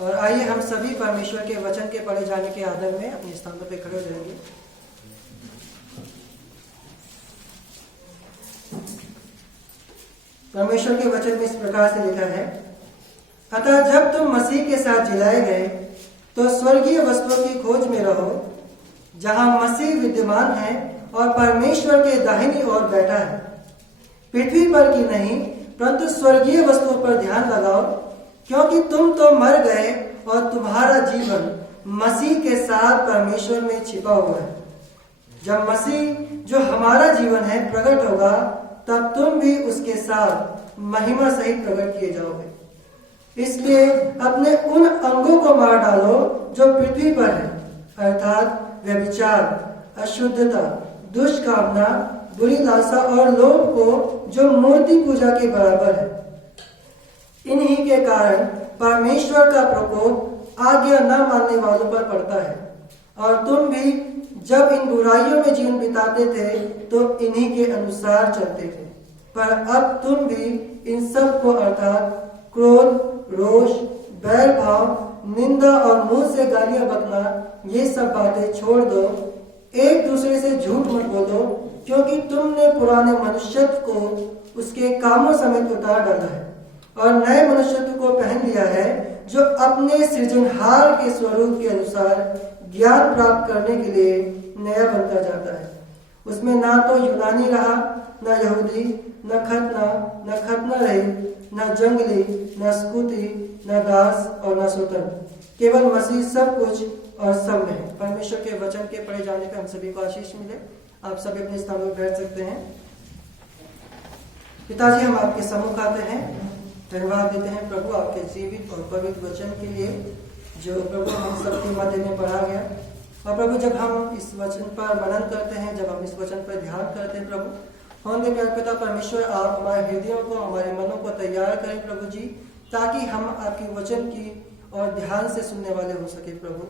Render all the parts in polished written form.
और आइए हम सभी परमेश्वर के वचन के पढ़े जाने के आदर में अपने स्थानों पर खड़े हो जाएंगे। परमेश्वर के वचन में इस प्रकार से लिखा है, अतः जब तुम मसीह के साथ जिलाए गए तो स्वर्गीय वस्तुओं की खोज में रहो, जहां मसीह विद्यमान है और परमेश्वर के दाहिनी ओर बैठा है। पृथ्वी पर की नहीं परंतु स्वर्गीय वस्तुओं पर ध्यान लगाओ, क्योंकि तुम तो मर गए और तुम्हारा जीवन मसीह के साथ परमेश्वर में छिपा हुआ है। जब मसीह जो हमारा जीवन है प्रकट होगा, तब तुम भी उसके साथ महिमा सहित प्रकट किए जाओगे। इसलिए अपने उन अंगों को मार डालो जो पृथ्वी पर है, अर्थात व्यभिचार, अशुद्धता, दुष्ट कामना, बुरी लालसा और लोभ को, जो मूर्ति पूजा के बराबर है। इन्हीं के कारण परमेश्वर का प्रकोप आज्ञा न मानने वालों पर पड़ता है। और तुम भी जब इन बुराइयों में जीवन बिताते थे तो इन्हीं के अनुसार चलते थे, पर अब तुम भी इन सब को अर्थात क्रोध, रोष, बैर भाव, निंदा और मुंह से गालियां बकना, ये सब बातें छोड़ दो। एक दूसरे से झूठ मत बोलो, क्योंकि तुमने पुराने मनुष्यत्व को उसके कामों समेत उतार डाला है और नए मनुष्यत्व को पहन लिया है, जो अपने सृजनहार के स्वरूप के अनुसार ज्ञान प्राप्त करने के लिए नया बनता जाता है। उसमें ना तो यूनानी रहा, न यहूदी, न खतना रहित, न जंगली, न स्कूती, न दास और न स्वतंत्र, केवल मसीह सब कुछ और सब में है। परमेश्वर के वचन के पढ़े जाने पर हम सभी को आशीष मिले। आप सभी अपने स्थानों पर बैठ सकते हैं। पिताजी, हम आपके सम्मुख आते हैं, धन्यवाद देते हैं प्रभु आपके जीवित और पवित्र वचन के लिए, जो प्रभु हम सबके मध्य में पढ़ा गया। और प्रभु, जब हम इस वचन पर मनन करते हैं, जब हम इस वचन पर ध्यान करते हैं प्रभु, होंगे प्यारे पिता परमेश्वर, आप हमारे हृदयों को, हमारे मनों को तैयार करें प्रभु जी, ताकि हम आपके वचन की और ध्यान से सुनने वाले हो सके प्रभु,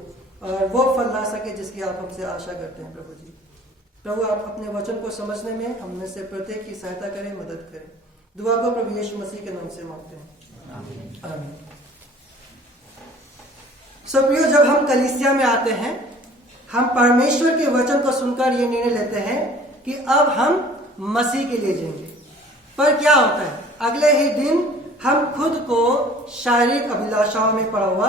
और वो फल ला सके जिसकी आप हमसे आशा करते हैं प्रभु जी। प्रभु, आप अपने वचन को समझने में हम में से प्रत्येक की सहायता करें, मदद करें। दुआ को प्रभु यीशु मसीह के नाम से मांगते हैं, आमीन। सो प्रियो, जब हम कलीसिया में आते हैं, हम परमेश्वर के वचन को सुनकर ये निर्णय लेते हैं कि अब हम मसीह के लिए जिएंगे। पर क्या होता है, अगले ही दिन हम खुद को शारीरिक अभिलाषाओं में पड़ा हुआ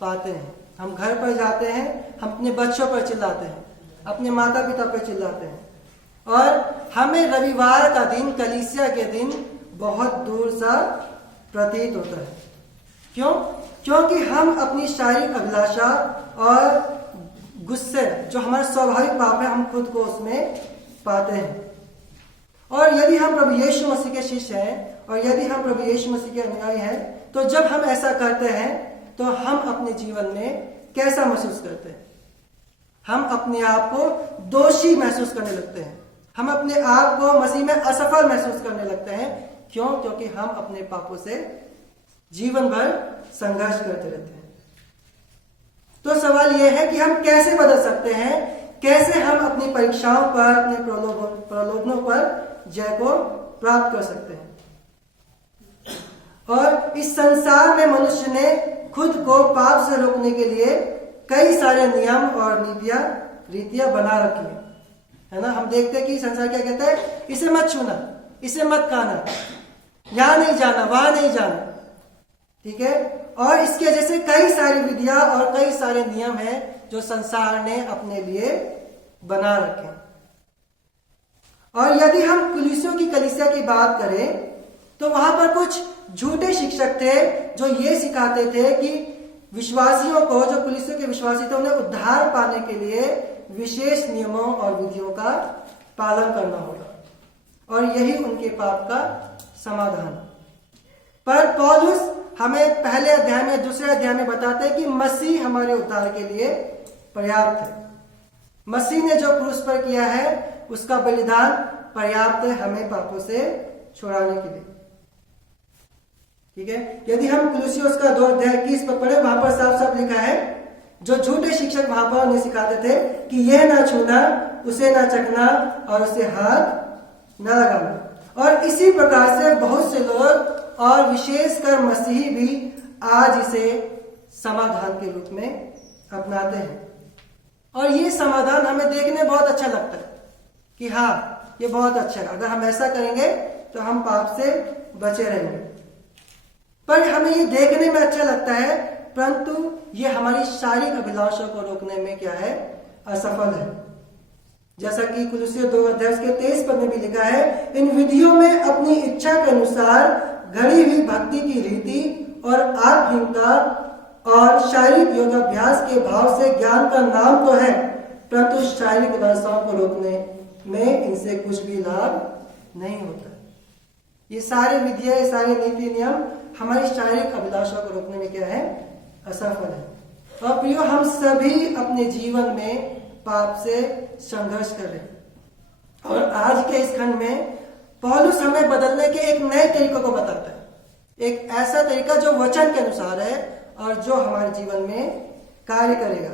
पाते हैं। हम घर पर जाते हैं, हम अपने बच्चों पर चिल्लाते हैं, अपने माता पिता पर चिल्लाते हैं, और हमें रविवार का दिन, कलीसिया के दिन बहुत दूर सा प्रतीत होता है। क्यों? क्योंकि हम अपनी शारीरिक अभिलाषा और गुस्से, जो हमारा स्वाभाविक पाप है, हम खुद को उसमें पाते हैं। और यदि हम प्रभु यीशु मसीह के शिष्य हैं, और यदि हम प्रभु यीशु मसीह के अनुयायी हैं, तो जब हम ऐसा करते हैं तो हम अपने जीवन में कैसा महसूस करते हैं? हम अपने आप को दोषी महसूस करने लगते हैं। हम अपने आप को मसीह में असफल महसूस करने लगते हैं। क्यों? क्योंकि हम अपने पापों से जीवन भर संघर्ष करते रहते हैं। तो सवाल यह है कि हम कैसे बदल सकते हैं, कैसे हम अपनी परीक्षाओं पर, अपने प्रलोभनों पर जय को प्राप्त कर सकते हैं। और इस संसार में मनुष्य ने खुद को पाप से रोकने के लिए कई सारे नियम और रीतियां बना रखी है ना। हम देखते हैं कि संसार क्या कहता है, इसे मत छूना, इसे मत खाना, यहां नहीं जाना, वहां नहीं जाना, ठीक है। और इसके जैसे कई सारी विधियां और कई सारे नियम हैं जो संसार ने अपने लिए बना रखे। और यदि हम कलीसिया की बात करें, तो वहां पर कुछ झूठे शिक्षक थे जो ये सिखाते थे कि विश्वासियों को, जो कलीसिया के विश्वासी थे, उन्हें उद्धार पाने के लिए विशेष नियमों और विधियों का पालन करना होगा, और यही उनके पाप का समाधान। पर पौलुस हमें पहले अध्याय में, दूसरे अध्याय में बताते हैं कि मसीह हमारे उद्धार के लिए पर्याप्त है। मसीह ने जो क्रूस पर किया है, उसका बलिदान पर्याप्त है हमें पापों से छुड़ाने के लिए, ठीक है। यदि हम कुलुस्सियोस का 2 अध्याय 21 पर पढ़े, वहां पर साफ साफ लिखा है, जो झूठे शिक्षक वहां पर उन्हें सिखाते थे कि यह ना छूना, उसे ना चखना और उसे हाथ न लगाना। और इसी प्रकार से बहुत से लोग, और विशेषकर मसीही भी, आज इसे समाधान के रूप में अपनाते हैं। और ये समाधान हमें देखने बहुत अच्छा लगता है कि हाँ, ये बहुत अच्छा है, अगर हम ऐसा करेंगे तो हम पाप से बचे रहेंगे। पर हमें ये देखने में अच्छा लगता है, परंतु ये हमारी शारीरिक अभिलाषों को रोकने में क्या है, असफल है। जैसा कि कुलुस्सियों 2:23 में भी लिखा है, इन विधियों में अपनी इच्छा के अनुसार घड़ी हुई भक्ति की रीति और आत्महीनता और शारीरिक योगाभ्यास के भाव से ज्ञान का नाम तो है, परंतु शारीरिक लालसाओं को रोकने में इनसे कुछ भी लाभ नहीं होता। ये सारे विधियां, ये सारे नीति नियम हमारी शारीरिक अभिलाषा को रोकने में क्या है, असफल है। और प्रियो, हम सभी अपने जीवन में पाप से संघर्ष कर रहे हैं। और आज के इस खंड में पौलुस हमें बदलने के एक नए तरीकों को बताता है, एक ऐसा तरीका जो वचन के अनुसार है और जो हमारे जीवन में कार्य करेगा।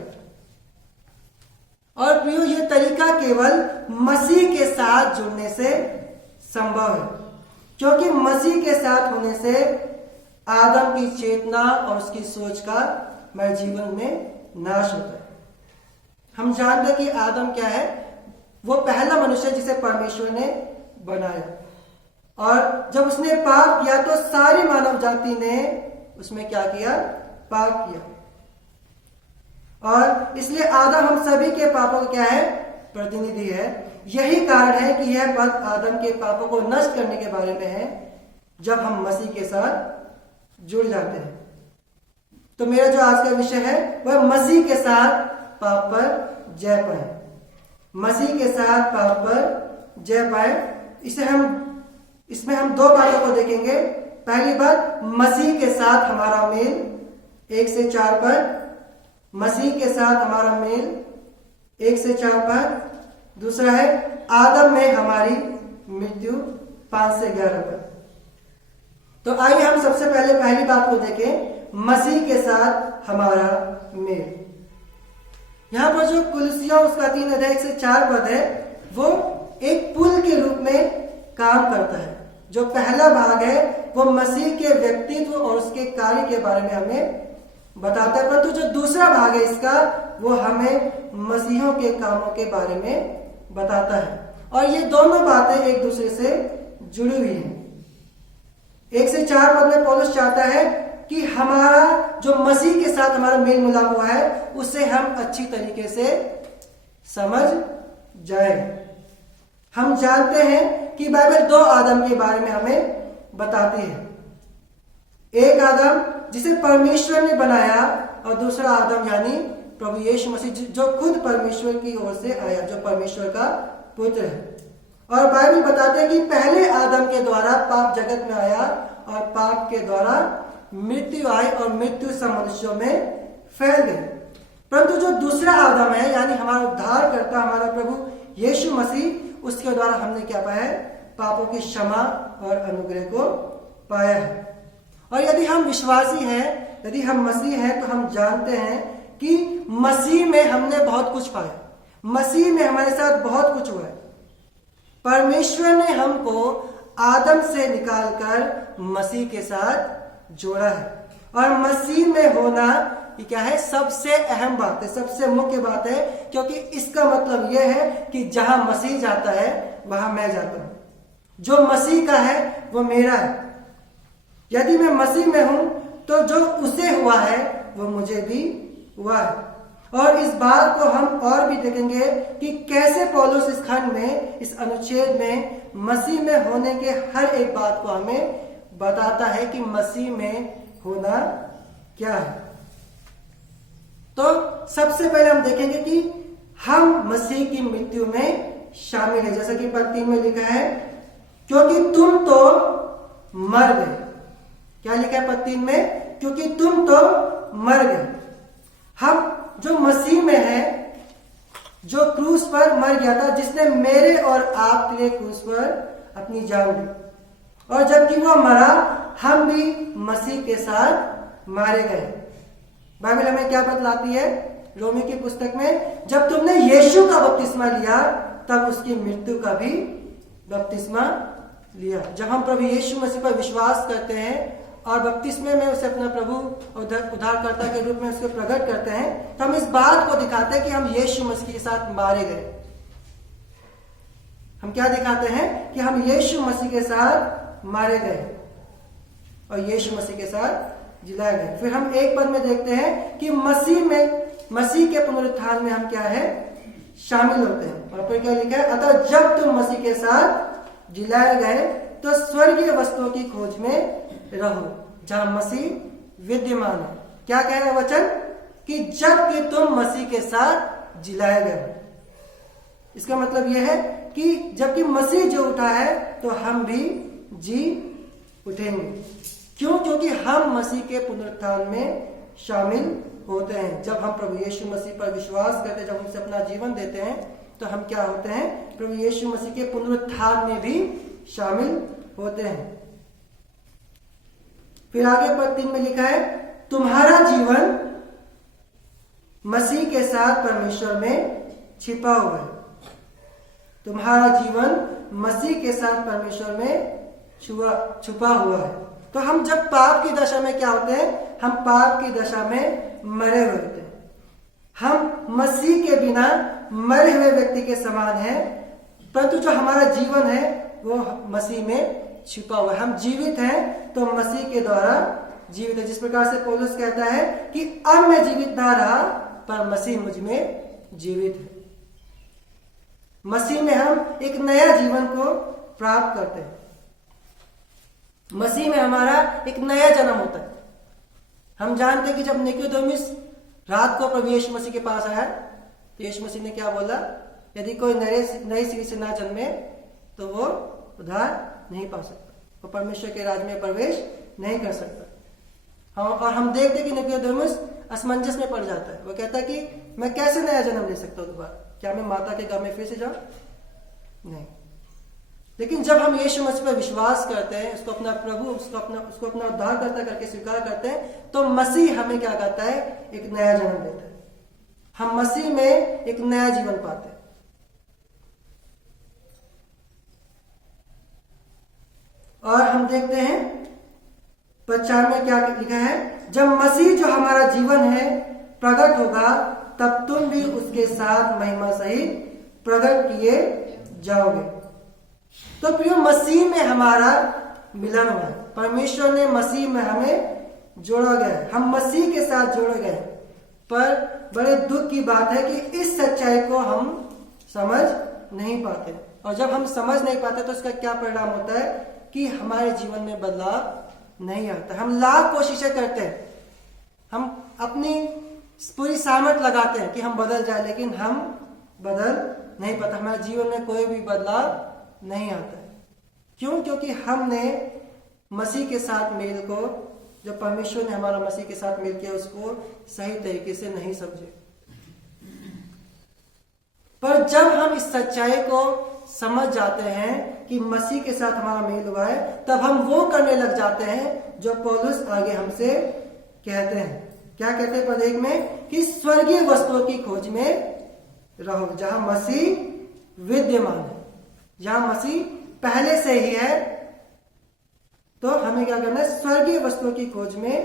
और प्रियो, ये तरीका केवल मसीह के साथ जुड़ने से संभव है, क्योंकि मसीह के साथ होने से आदम की चेतना और उसकी सोच का हमारे जीवन में नाश होता है। हम जानते हैं कि आदम क्या है, वो पहला मनुष्य जिसे परमेश्वर ने बनाया, और जब उसने पाप किया तो सारी मानव जाति ने उसमें क्या किया, पाप किया। और इसलिए आदम हम सभी के पापों का क्या है, प्रतिनिधि है। यही कारण है कि यह पद आदम के पापों को नष्ट करने के बारे में है, जब हम मसीह के साथ जुड़ जाते हैं। तो मेरा जो आज का विषय है वह मसीह के साथ पाप पर जय पाए। मसीह के साथ पाप पर जय पाए, इसमें हम दो बातों को देखेंगे। पहली बात, मसीह के साथ हमारा मेल 1 से 4 पर, मसीह के साथ हमारा मेल 1 से 4 पर। दूसरा है आदम में हमारी मृत्यु 5 से 11 पर। तो आइए हम सबसे पहले पहली बात को देखें, मसीह के साथ हमारा मेल। यहां पर जो कुलुस्सियों उसका 3:1-4 पद है, वो एक पुल के रूप में काम करता है। जो पहला भाग है वो मसीह के व्यक्तित्व और उसके कार्य के बारे में हमें बताता है, परंतु जो दूसरा भाग है इसका, वो हमें मसीहों के कामों के बारे में बताता है। और ये दोनों बातें एक दूसरे से जुड़ी हुई हैं। 1 से 4 पद में पौलुस चाहता है कि हमारा जो मसीह के साथ हमारा मेल मिलाप हुआ है उसे हम अच्छी तरीके से समझ जाए। हम जानते हैं कि बाइबल 2 आदम के बारे में हमें बताती है। एक आदम जिसे परमेश्वर ने बनाया, और दूसरा आदम यानी प्रभु यीशु मसीह, जो खुद परमेश्वर की ओर से आया, जो परमेश्वर का पुत्र है। और बाइबल बताते हैं कि पहले आदम के द्वारा पाप जगत में आया, और पाप के द्वारा मृत्यु आई, और मृत्यु सब मनुष्यों में फैल गई। परंतु जो दूसरा आदम है, यानी हमारा उद्धार करता हमारा प्रभु यीशु मसीह, उसके द्वारा हमने क्या पाया है, पापों की क्षमा और अनुग्रह को पाया है। और यदि हम विश्वासी हैं, यदि हम मसीह हैं, तो हम जानते हैं कि मसीह में हमने बहुत कुछ पाया, मसीह में हमारे साथ बहुत कुछ हुआ है। परमेश्वर ने हमको आदम से निकालकर मसीह के साथ जोड़ा है, और मसीह में होना ये क्या है, सबसे अहम बात है, सबसे मुख्य बात है, क्योंकि इसका मतलब यह है कि जहां मसीह जाता है वहां मैं जाता हूं। जो मसीह का है वो मेरा है। यदि मैं मसीह में हूं तो जो उसे हुआ है वो मुझे भी हुआ है। और इस बात को हम और भी देखेंगे कि कैसे पौलुस इस खंड में, इस अनुच्छेद में मसीह में होने के हर एक बात को हमें बताता है कि मसीह में होना क्या है। तो सबसे पहले हम देखेंगे कि हम मसीह की मृत्यु में शामिल है, जैसा कि पद 3 में लिखा है, क्योंकि तुम तो मर गए। क्या लिखा है पद 3 में? क्योंकि तुम तो मर गए। हम जो मसीह में है, जो क्रूस पर मर गया था, जिसने मेरे और आपके लिए क्रूस पर अपनी जान दी, और जबकि वो मरा, हम भी मसीह के साथ मारे गए। बाइबल हमें क्या बतलाती है रोमी की पुस्तक में? जब तुमने यीशु का बपतिस्मा लिया तब उसकी मृत्यु का भी बपतिस्मा लिया। जब हम प्रभु यीशु मसीह पर विश्वास करते हैं और बपतिस्मे में उसे अपना प्रभु उद्धारकर्ता के रूप में उसको प्रकट करते हैं, तो हम इस बात को दिखाते हैं कि हम यीशु मसीह के साथ मारे गए। हम क्या दिखाते हैं कि हम यीशु मसीह के साथ मारे गए और यीशु मसीह के साथ जिलाए गए। फिर हम एक पद में देखते हैं कि मसीह के पुनरुत्थान में हम क्या है, शामिल होते हैं। और फिर क्या लिखा है, अतः जब तुम मसीह के साथ जिलाए गए तो स्वर्गीय वस्तुओं की खोज में रहो जहां मसीह विद्यमान है। क्या कह रहा है वचन, कि जब कि तुम मसीह के साथ जिलाए गए। इसका मतलब यह है कि जबकि मसीह जो उठा है तो हम भी जी उठेंगे। क्यों? क्योंकि हम मसीह के पुनरुत्थान में शामिल होते हैं। जब हम प्रभु यीशु मसीह पर विश्वास करते हैं, जब हमसे अपना जीवन देते हैं, तो हम क्या होते हैं, प्रभु यीशु मसीह के पुनरुत्थान में भी शामिल होते हैं। फिर आगे पद 3 में लिखा है, तुम्हारा जीवन मसीह के साथ परमेश्वर में छिपा हुआ है। तुम्हारा जीवन मसीह के साथ परमेश्वर में छुपा हुआ है। तो हम जब पाप की दशा में क्या होते हैं, हम पाप की दशा में मरे हुए होते हैं। हम मसीह के बिना मरे हुए व्यक्ति के समान हैं, परंतु जो हमारा जीवन है वो मसीह में छिपा हुआ है। हम जीवित हैं तो मसीह के द्वारा जीवित है। जिस प्रकार से पौलुस कहता है कि अब मैं जीवित ना रहा पर मसीह मुझ में जीवित है। मसीह में हम एक नया जीवन को प्राप्त करते हैं। मसीह में हमारा एक नया जन्म होता है। हम जानते हैं कि जब निकोदेमुस रात को प्रभु यीशु मसीह के पास आया तो यीशु मसीह ने क्या बोला, यदि कोई नई सिरे से ना जन्मे तो वो उद्धार नहीं पा सकता, वो परमेश्वर के राज्य में प्रवेश नहीं कर सकता। और हम देखते हैं कि निकोदेमुस असमंजस में पड़ जाता है। वो कहता है कि मैं कैसे नया जन्म ले सकता हूं दोबारा, क्या मैं माता के गर्भ में फिर से जाऊं? नहीं। लेकिन जब हम यीशु मसीह पर विश्वास करते हैं, उसको अपना प्रभु, उसको अपना उद्धारकर्ता करके स्वीकार करते हैं, तो मसीह हमें क्या करता है, एक नया जन्म देता है। हम मसीह में एक नया जीवन पाते हैं। और हम देखते हैं पद 4 में क्या लिखा है, जब मसीह जो हमारा जीवन है प्रकट होगा तब तुम भी उसके साथ महिमा सहित प्रकट किए जाओगे। तो प्रिय, मसीह में हमारा मिलन हुआ है। परमेश्वर ने मसीह में हमें जोड़ा गया है, हम मसीह के साथ जोड़े गए। पर बड़े दुख की बात है कि इस सच्चाई को हम समझ नहीं पाते, और जब हम समझ नहीं पाते तो इसका क्या परिणाम होता है कि हमारे जीवन में बदलाव नहीं आता। हम लाख कोशिशें करते हैं, हम अपनी पूरी सामर्थ लगाते हैं कि हम बदल जाए, लेकिन हम बदल नहीं पाते। हमारे जीवन में कोई भी बदलाव नहीं आता है। क्यों? क्योंकि हमने मसीह के साथ मेल को, जो परमेश्वर ने हमारा मसीह के साथ मेल किया, उसको सही तरीके से नहीं समझे। पर जब हम इस सच्चाई को समझ जाते हैं कि मसीह के साथ हमारा मेल हुआ है, तब हम वो करने लग जाते हैं जो पौलुस आगे हमसे कहते हैं। क्या कहते हैं पद 1 में, कि स्वर्गीय वस्तुओं की खोज में रहो जहां मसीह विद्यमान है। जहां मसीह पहले से ही है, तो हमें क्या करना है, स्वर्गीय वस्तुओं की खोज में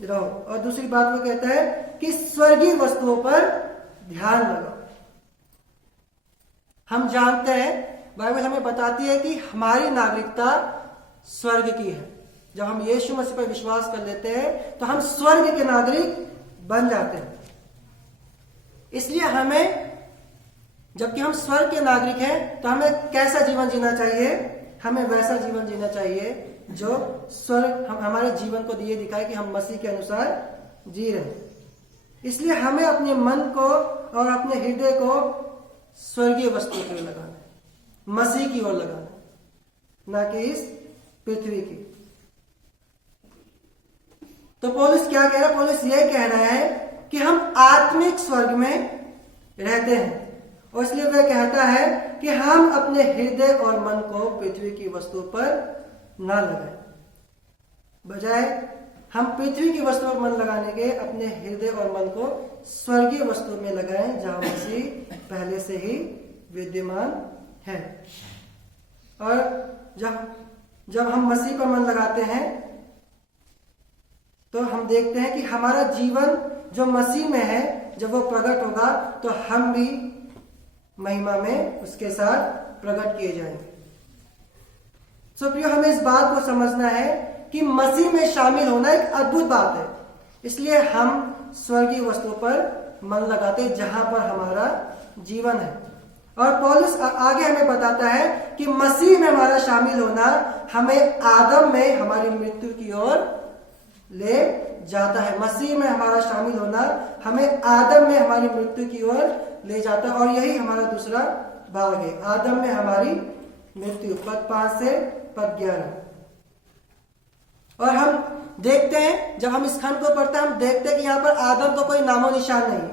रहो। और दूसरी बात वो कहता है कि स्वर्गीय वस्तुओं पर ध्यान लगाओ। हम जानते हैं, बाइबल हमें बताती है कि हमारी नागरिकता स्वर्ग की है। जब हम यीशु मसीह पर विश्वास कर लेते हैं तो हम स्वर्ग के नागरिक बन जाते हैं। इसलिए हमें, जबकि हम स्वर्ग के नागरिक हैं, तो हमें कैसा जीवन जीना चाहिए, हमें वैसा जीवन जीना चाहिए जो स्वर्ग हमारे जीवन को ये दिखाए कि हम मसीह के अनुसार जी रहे। इसलिए हमें अपने मन को और अपने हृदय को स्वर्गीय वस्तु की ओर लगाना है, मसीह की ओर लगाना है, ना कि इस पृथ्वी की। तो पौलुस क्या कह रहा है? पौलुस यह कह रहा है कि हम आत्मिक स्वर्ग में रहते हैं, और इसलिए वह कहता है कि हम अपने हृदय और मन को पृथ्वी की वस्तु पर ना लगाएं। बजाय हम पृथ्वी की वस्तु पर मन लगाने के अपने हृदय और मन को स्वर्गीय वस्तु में लगाएं जहां मसीह पहले से ही विद्यमान है। और जब हम मसीह पर मन लगाते हैं तो हम देखते हैं कि हमारा जीवन जो मसीह में है, जब वो प्रकट होगा तो हम भी महिमा में उसके साथ प्रकट किए जाएंगे। सो प्रियो, हमें इस बात को समझना है कि मसीह में शामिल होना एक अद्भुत बात है। इसलिए हम स्वर्गीय वस्तुओं पर मन लगाते हैं जहां पर हमारा जीवन है। और पौलुस आगे हमें बताता है कि मसीह में हमारा शामिल होना हमें आदम में हमारी मृत्यु की ओर ले जाता है। मसीह में हमारा शामिल होना हमें आदम में हमारी मृत्यु की ओर ले जाता है। और यही हमारा दूसरा भाग है, आदम में हमारी मृत्यु, पद 5 से पद 11। और हम देखते हैं, जब हम इस खंड को पढ़ते हैं, हम देखते हैं कि यहाँ पर आदम का कोई नामो निशान नहीं,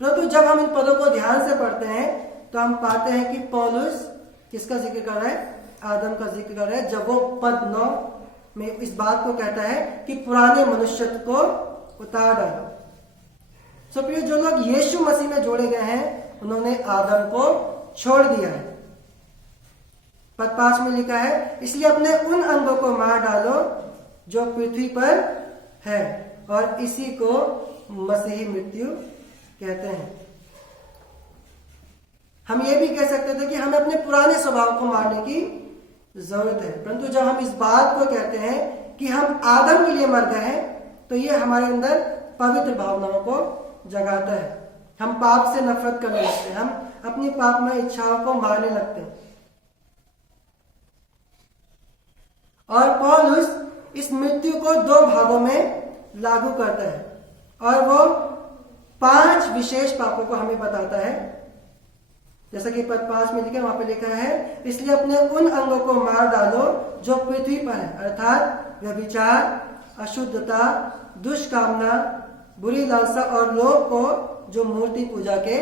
परंतु जब हम इन पदों को ध्यान से पढ़ते हैं तो हम पाते हैं कि पौलुस किसका जिक्र कर रहा है? आदम का जिक्र कर रहा है। जब वो पद 9 में इस बात को कहता है कि पुराने मनुष्य को उतार डालो। सो प्रिय, जो लोग यीशु मसीह में जोड़े गए हैं उन्होंने आदम को छोड़ दिया है। पद 5 में लिखा है, इसलिए अपने उन अंगों को मार डालो जो पृथ्वी पर है, और इसी को मसीही मृत्यु कहते हैं। हम ये भी कह सकते थे कि हमें अपने पुराने स्वभाव को मारने की जरूरत है, परंतु जब हम इस बात को कहते हैं कि हम आदम के लिए मर गए हैं तो ये हमारे अंदर पवित्र भावनाओं को जगाता है। हम पाप से नफरत करने लगते हैं, हम अपनी पापमय इच्छाओं को मारने लगते हैं। और पौलुस इस मृत्यु को 2 भागों में लागू करता है, और वो 5 विशेष पापों को हमें बताता है। जैसा कि पद 5 में लिखा है, वहां पे लिखा है, इसलिए अपने उन अंगों को मार डालो जो पृथ्वी पर है, अर्थात व्यभिचार, अशुद्धता, दुष्कामना, बुरी लालसा और लोभ को जो मूर्ति पूजा के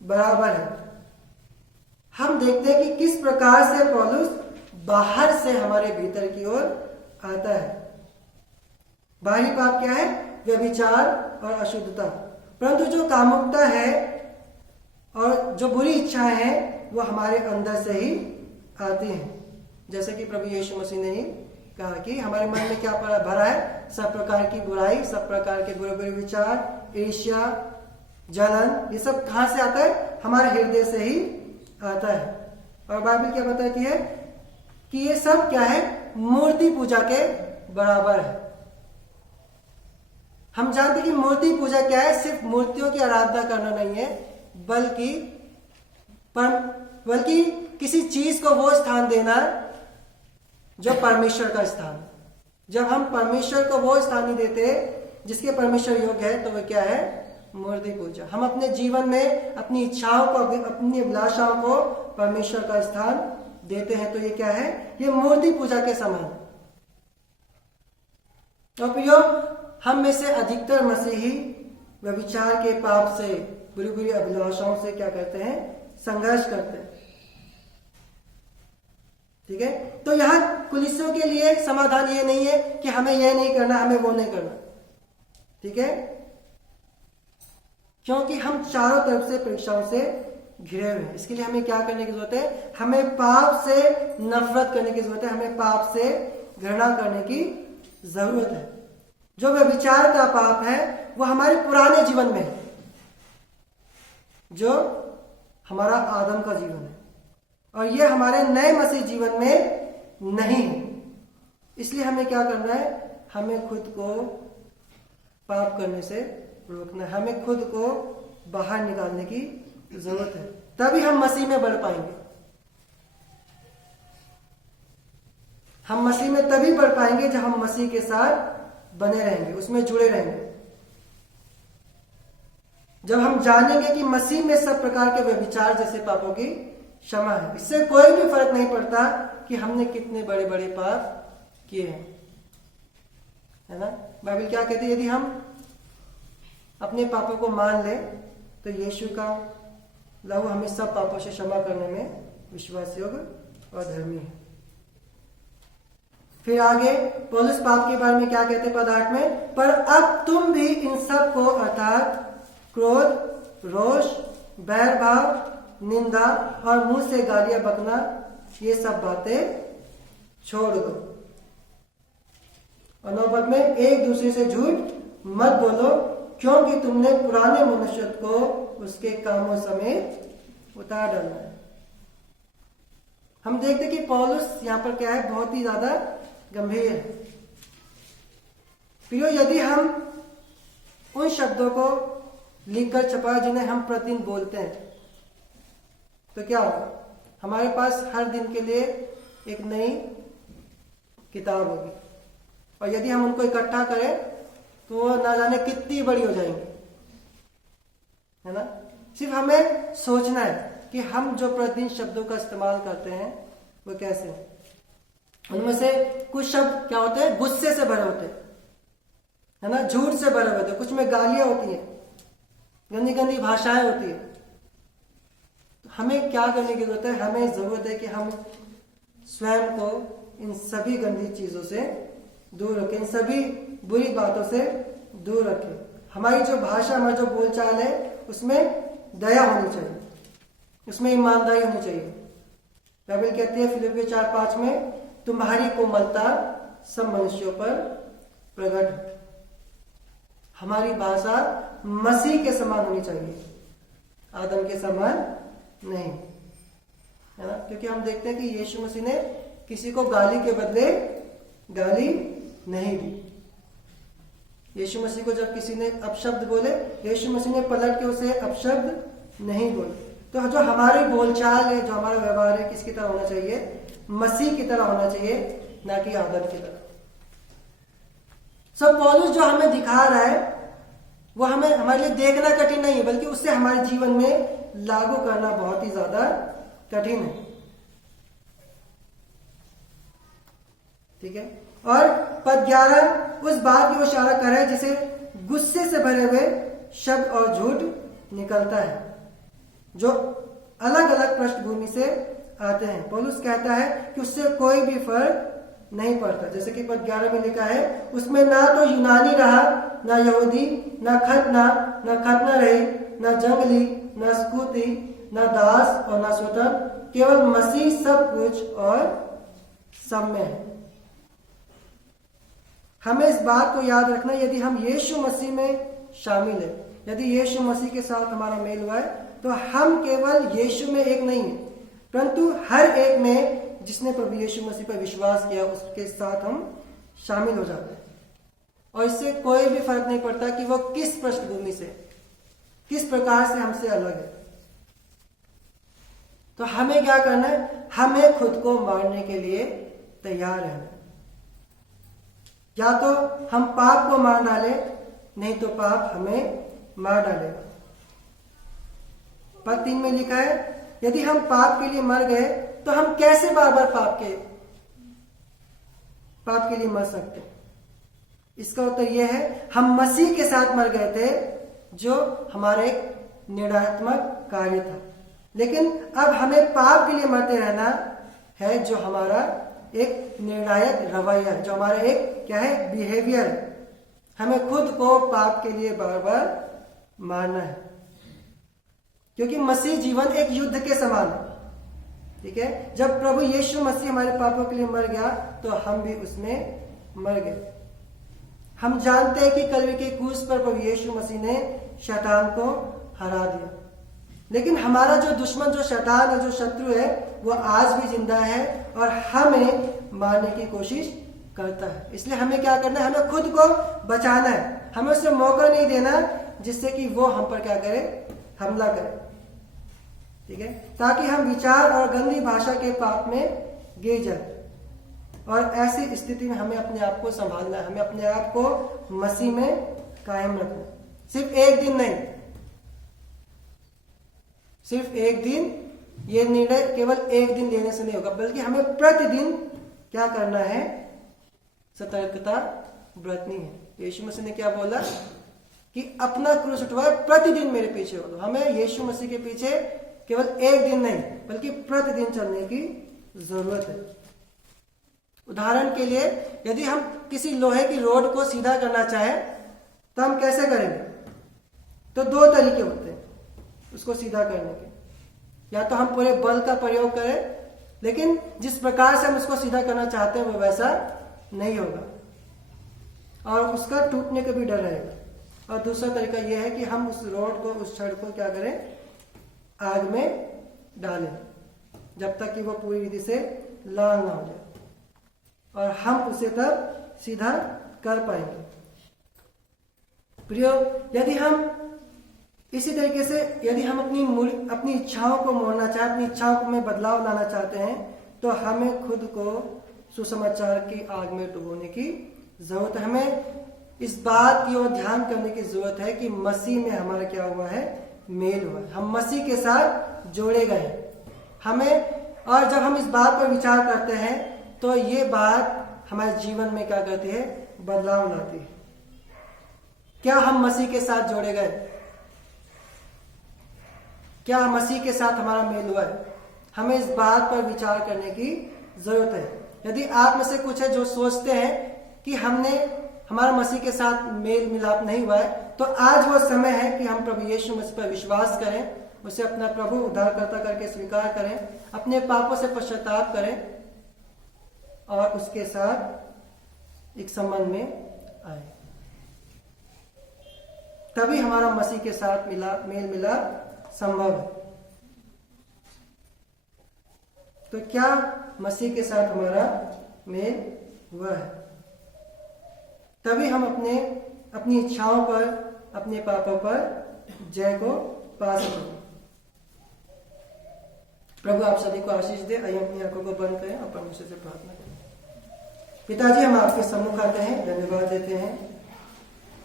बराबर है। हम देखते हैं कि किस प्रकार से पौलुस बाहर से हमारे भीतर की ओर आता है। बाहरी पाप क्या है? व्यभिचार और अशुद्धता। परंतु जो कामुकता है और जो बुरी इच्छाएं हैं वो हमारे अंदर से ही आती हैं। जैसे कि प्रभु यीशु मसीह ने ही कहा कि हमारे मन में क्या भरा है? सब प्रकार की बुराई, सब प्रकार के बुरे बुरे विचार, ईर्ष्या, जलन, ये सब कहां से आता है? हमारे हृदय से ही आता है। और बाइबल क्या बताती है कि ये सब क्या है? मूर्ति पूजा के बराबर है। हम जानते हैं कि मूर्ति पूजा क्या है? सिर्फ मूर्तियों की आराधना करना नहीं है, बल्कि किसी चीज को वो स्थान देना जो परमेश्वर का स्थान। जब हम परमेश्वर को वो स्थान नहीं देते जिसके परमेश्वर योग्य है, तो वो क्या है? मूर्ति पूजा। हम अपने जीवन में अपनी इच्छाओं को, अपनी अभिलाषाओं को परमेश्वर का स्थान देते हैं, तो ये क्या है? ये मूर्ति पूजा के समान। तो प्रियो, हम में से अधिकतर मसीही व्यभिचार के पाप से, बुरी बुरी अभिलाषाओं से क्या करते हैं? संघर्ष करते हैं। ठीक है, तो यहां कुलीसियों के लिए समाधान ये नहीं है कि हमें यह नहीं करना, हमें वो नहीं करना। ठीक है, क्योंकि हम चारों तरफ से परीक्षाओं से घिरे हुए हैं। इसके लिए हमें क्या करने की जरूरत है? हमें पाप से नफरत करने की जरूरत है, हमें पाप से घृणा करने की जरूरत है। जो व्यभिचार का पाप है वो हमारे पुराने जीवन में है, जो हमारा आदम का जीवन है, और ये हमारे नए मसीह जीवन में नहीं है। इसलिए हमें क्या करना है? हमें खुद को पाप करने से रोकना है, हमें खुद को बाहर निकालने की जरूरत है, तभी हम मसीह में बढ़ पाएंगे। हम मसीह में तभी बढ़ पाएंगे जब हम मसीह के साथ बने रहेंगे, उसमें जुड़े रहेंगे। जब हम जानेंगे कि मसीह में सब प्रकार के व्यभिचार जैसे पापों की क्षमा है। इससे कोई भी फर्क नहीं पड़ता कि हमने कितने बड़े बड़े पाप किए हैं, है ना? बाइबल क्या कहती है? यदि हम अपने पापों को मान ले तो यीशु का लहू हमें सब पापों से क्षमा करने में विश्वास योग्य और धर्मी है। फिर आगे पौलुस पाप के बारे में क्या कहते हैं? पद 8 में, पर अब तुम भी इन सब को, अर्थात क्रोध, रोष, बैर भाव, निंदा और मुंह से गालियां बकना, ये सब बातें छोड़ दो। और 9 पद में एक दूसरे से झूठ मत बोलो, क्योंकि तुमने पुराने मनुष्य को उसके कामों समेत उतार डालना है। हम देखते कि पौलुस यहां पर क्या है, बहुत ही ज्यादा गंभीर है। प्रियो, यदि हम उन शब्दों को लिखकर छपा जिन्हें हम प्रतिदिन बोलते हैं, तो क्या होगा? हमारे पास हर दिन के लिए एक नई किताब होगी, और यदि हम उनको इकट्ठा करें तो वो ना जाने कितनी बड़ी हो जाएंगी, है ना। सिर्फ हमें सोचना है कि हम जो प्रतिदिन शब्दों का इस्तेमाल करते हैं वो कैसे हैं। उनमें से कुछ शब्द क्या होते हैं, गुस्से से भरे होते हैं, है ना, झूठ से भरे होते हैं, कुछ में गालियां होती हैं, गंदी गंदी भाषाएं होती है। तो हमें क्या करने की जरूरत है? हमें जरूरत है कि हम स्वयं को इन सभी गंदी चीजों से दूर रखें, इन सभी बुरी बातों से दूर रखें। हमारी जो भाषा, हमारा जो बोलचाल है, उसमें दया होनी चाहिए, उसमें ईमानदारी होनी चाहिए। बाइबल कहती है फिलिपियों 4:5 में, तुम्हारी कोमलता सब मनुष्यों पर प्रकट हो। हमारी भाषा मसीह के समान होनी चाहिए, आदम के समान नहीं, है ना। क्योंकि हम देखते हैं कि यीशु मसीह ने किसी को गाली के बदले गाली नहीं दी। यीशु मसीह को जब किसी ने अपशब्द बोले, यीशु मसीह ने पलट के उसे अपशब्द नहीं बोले। तो जो हमारी बोलचाल है, जो हमारा व्यवहार है, किसकी तरह होना चाहिए? मसीह की तरह होना चाहिए, ना कि आदम की तरह। सब पौलुस जो हमें दिखा रहा है वो हमें हमारे लिए देखना कठिन नहीं है, बल्कि उससे हमारे जीवन में लागू करना बहुत ही ज्यादा कठिन है। ठीक है। और पद 11 उस बात की इशारा कर रहा है जिसे गुस्से से भरे हुए शब्द और झूठ निकलता है, जो अलग अलग पृष्ठभूमि से आते हैं। पौलुस कहता है कि उससे कोई भी फर्क नहीं पड़ता। जैसे कि पद 11 में लिखा है, उसमें ना तो यूनानी रहा, ना यहूदी, ना खतना रही, ना जंगली, ना स्कूती, ना दास और ना स्वतंत्र, केवल मसीह सब कुछ और सब में है। हमें इस बात को याद रखना, यदि हम यीशु मसीह में शामिल है, यदि यीशु मसीह के साथ हमारा मेल हुआ है, तो हम केवल यीशु में एक नहीं है, परंतु हर एक में जिसने प्रभु यीशु मसीह पर विश्वास किया उसके साथ हम शामिल हो जाते हैं। और इससे कोई भी फर्क नहीं पड़ता कि वो किस पृष्ठभूमि से, किस प्रकार से हमसे अलग है। तो हमें क्या करना है? हमें खुद को मारने के लिए तैयार रहना है। या तो हम पाप को मार डालें, नहीं तो पाप हमें मार डालेगा। पद 3 में लिखा है, यदि हम पाप के लिए मर गए तो हम कैसे बार बार पाप के लिए मर सकते हैं? इसका उत्तर यह है, हम मसीह के साथ मर गए थे, जो हमारा एक निर्णयात्मक कार्य था। लेकिन अब हमें पाप के लिए मरते रहना है, जो हमारा एक निर्णायक रवैया है, जो हमारा एक क्या है, बिहेवियर है। हमें खुद को पाप के लिए बार बार मारना है, क्योंकि मसीह जीवन एक युद्ध के समान है। ठीक है। जब प्रभु यीशु मसीह हमारे पापों के लिए मर गया, तो हम भी उसमें मर गए। हम जानते हैं कि कलवरी के क्रूस पर प्रभु यीशु मसीह ने शैतान को हरा दिया, लेकिन हमारा जो दुश्मन, जो शैतान है, जो शत्रु है, वो आज भी जिंदा है और हमें मारने की कोशिश करता है। इसलिए हमें क्या करना है? हमें खुद को बचाना है। हमें उसे मौका नहीं देना जिससे कि वो हम पर क्या करे, हमला करे। ठीक है। ताकि हम विचार और गंदी भाषा के पाप में गिर जाए। और ऐसी स्थिति में हमें अपने आप को संभालना है, हमें अपने आप को मसीह में कायम रखना। सिर्फ एक दिन नहीं, सिर्फ एक दिन, ये निर्णय केवल एक दिन लेने से नहीं होगा, बल्कि हमें प्रतिदिन क्या करना है? सतर्कता बरतनी है। यीशु मसीह ने क्या बोला कि अपना क्रूस उठवाए, प्रतिदिन मेरे पीछे हो। हमें यीशु मसीह के पीछे केवल एक दिन नहीं, बल्कि प्रतिदिन चलने की जरूरत है। उदाहरण के लिए, यदि हम किसी लोहे की रोड को सीधा करना चाहें तो हम कैसे करेंगे? तो 2 तरीके होते हैं उसको सीधा करने के। या तो हम पूरे बल का प्रयोग करें, लेकिन जिस प्रकार से हम उसको सीधा करना चाहते हैं वो वैसा नहीं होगा। और उसका टूटने का भी डर रहेगा। और दूसरा तरीका यह है कि हम उस रोड को, उस सड़क को क्या करें, आग में डालें जब तक कि वो पूरी रीति से लाल ना हो जाए, और हम उसे तब सीधा कर पाएंगे। प्रियो, यदि हम इसी तरीके से यदि हम अपनी इच्छाओं को मोड़ना चाहते, अपनी इच्छाओं में बदलाव लाना चाहते हैं, तो हमें खुद को सुसमाचार की आग में डुबोने की जरूरत है। हमें इस बात की ओर ध्यान करने की जरूरत है कि मसीह में हमारा क्या हुआ है, मेल हुआ है। हम मसीह के साथ जोड़े गए हमें, और जब हम इस बात पर विचार करते हैं तो ये बात हमारे जीवन में क्या करती है, बदलाव लाती है। क्या हम मसीह के साथ जोड़े गए? क्या मसीह के साथ हमारा मेल हुआ है? हमें इस बात पर विचार करने की जरूरत है। यदि आप में से कुछ है जो सोचते हैं कि हमारा मसीह के साथ मेल मिलाप नहीं हुआ है, तो आज वो समय है कि हम प्रभु यीशु मसीह पर विश्वास करें, उसे अपना प्रभु उद्धारकर्ता करके स्वीकार करें, अपने पापों से पश्चाताप करें और उसके साथ एक संबंध में आए। तभी हमारा मसीह के साथ मेल मिलाप संभव है। तो क्या मसीह के साथ हमारा मेल हुआ है? तभी हम अपनी इच्छाओं पर, अपने पापों पर जय को पा सकेंगे। प्रभु आप सभी को आशीष दे। आइए अपनी आंखों को बंद करें और परमेश्वर से प्रार्थना करें। पिताजी, हम आपके सम्मुख आते हैं, धन्यवाद देते हैं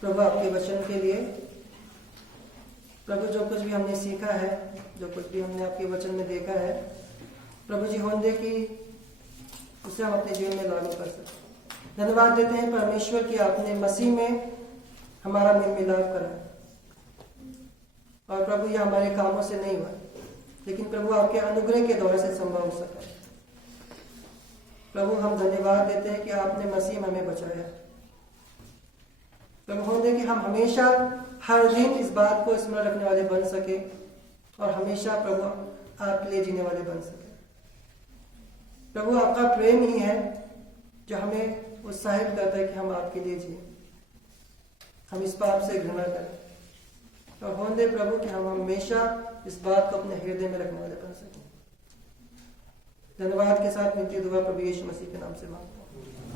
प्रभु आपके वचन के लिए। प्रभु, जो कुछ भी हमने सीखा है, जो कुछ भी हमने आपके वचन में देखा है, प्रभु जी होंदे कि उसे हम अपने जीवन में लागू कर सकें। धन्यवाद देते हैं परमेश्वर कि आपने मसीह में हमारा मेल मिलाप करा, और प्रभु यह हमारे कामों से नहीं हुआ, लेकिन प्रभु आपके अनुग्रह के द्वारा से संभव हो सका। प्रभु, हम धन्यवाद देते हैं कि आपने मसीह में हमें बचाया। प्रभु होंदे कि हम हमेशा हर दिन इस बात को स्मरण रखने वाले बन सके, और हमेशा प्रभु आपके लिए जीने वाले बन सके। प्रभु, आपका प्रेम ही है जो हमें उत्साहित करता है कि हम आपके लिए जिए, हम इस पाप से घृणा करें, और होंदे प्रभु कि हम हमेशा इस बात को अपने हृदय में रखने वाले बन सकें। धन्यवाद के साथ मिलती दुआ प्रभु यीशु मसीह के नाम से मांगता हूं।